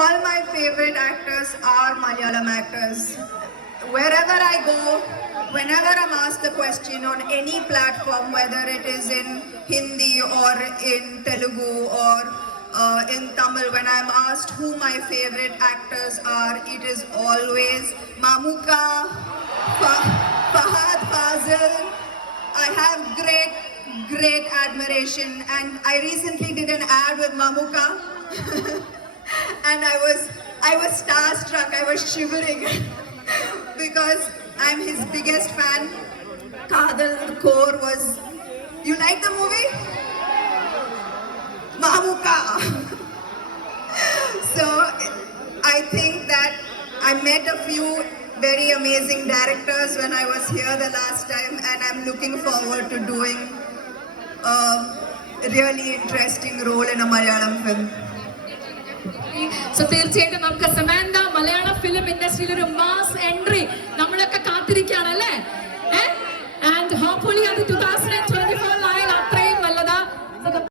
all my favorite actors are Malayalam actors. Wherever I go, whenever I'm asked the question on any platform, whether it is in Hindi or in Telugu or uh, in Tamil, when I'm asked who my favorite actors are, it is always Mamuka, Fa- Fahad Fazil. I have great, great admiration, and I recently did an ad with Mamuka, and I was, I was starstruck. I was shivering because I'm his biggest fan. Kadal Kaur was. You like the movie? Mamuka. so I think that I met a few very amazing directors when I was here the last time, and I'm looking forward to doing a really interesting role in a Malayalam film. So തീർച്ചയായിട്ടും നമുക്ക് സമാന്ത മലയാള film ഇൻഡസ്ട്രിയിൽ ഒരു mass entry നമ്മളൊക്കെ കാത്തിരിക്കുകയാണ് അല്ലേ? And hopefully അത് two thousand